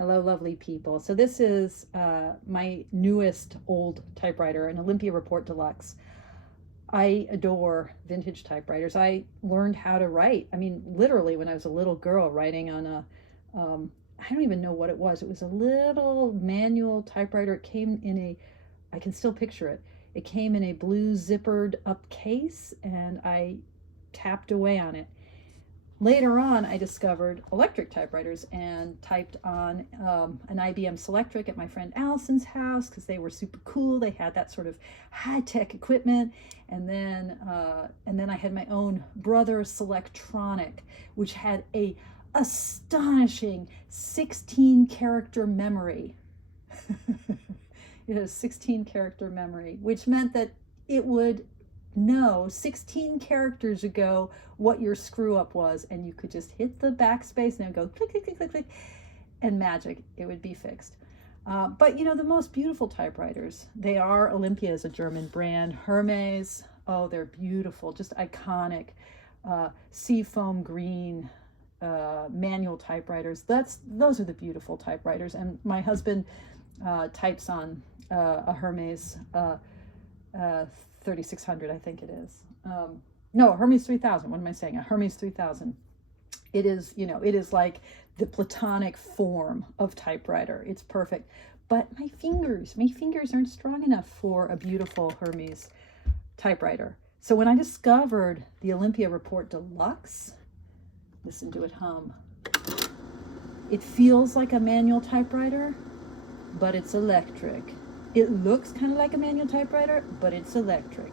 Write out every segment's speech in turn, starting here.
Hello, lovely people. So this is my newest old typewriter, an Olympia Report Deluxe. I adore vintage typewriters. I learned how to write. I mean, literally when I was a little girl writing on I don't even know what it was. It was a little manual typewriter. It came in I can still picture it. It came in a blue zippered up case and I tapped away on it. Later on, I discovered electric typewriters and typed on an IBM Selectric at my friend Allison's house because they were super cool. They had that sort of high-tech equipment. And then I had my own Brother Selectronic, which had a astonishing 16-character memory. It has 16-character memory, which meant that it would know 16 characters ago what your screw up was, and you could just hit the backspace and it would go click, click, click, click, click, and magic, it would be fixed. But you know, the most beautiful typewriters, they are Olympia is a German brand. Hermes, oh, they're beautiful, just iconic. Seafoam green manual typewriters. Those are the beautiful typewriters. And my husband types on a Hermes 3600, I think it is. No, Hermes 3000. What am I saying? A Hermes 3000. It is, you know, it is like the platonic form of typewriter. It's perfect. But my fingers aren't strong enough for a beautiful Hermes typewriter. So when I discovered the Olympia Report Deluxe, listen to it hum. It feels like a manual typewriter, but it's electric. It looks kind of like a manual typewriter, but it's electric.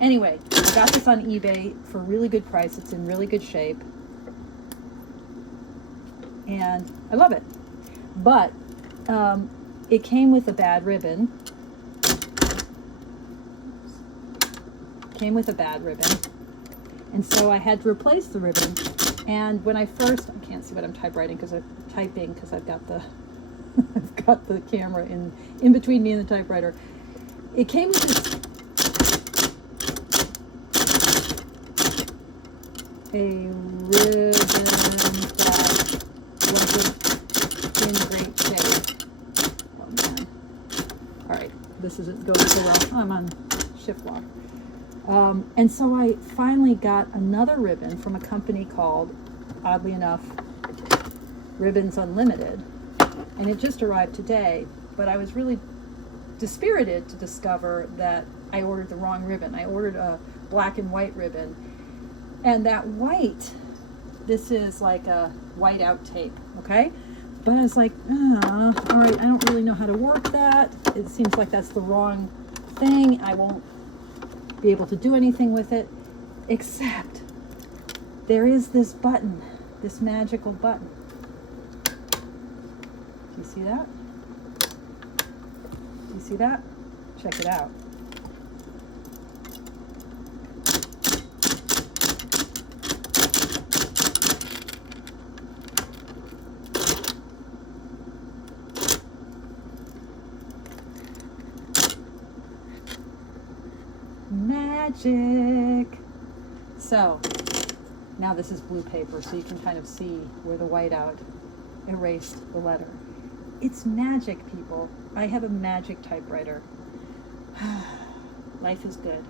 Anyway, I got this on eBay for a really good price. It's in really good shape. And I love it. But it came with a bad ribbon. And so I had to replace the ribbon. And when I can't see what I'm typewriting because I'm typing because I've got the I've got the camera in between me and the typewriter. It came with this a ribbon that wasn't in great shape. Oh man. All right, this isn't going so well. I'm on shift lock. And so I finally got another ribbon from a company called, oddly enough, Ribbons Unlimited. And it just arrived today, but I was really dispirited to discover that I ordered the wrong ribbon. I ordered a black and white ribbon, and that white, this is like a whiteout tape, okay? But I was like, all right, I don't really know how to work that. It seems like that's the wrong thing. I won't be able to do anything with it, except there is this button, this magical button. Do you see that? Do you see that? Check it out. Magic! So, now this is blue paper, so you can kind of see where the whiteout erased the letter. It's magic, people. I have a magic typewriter. Life is good.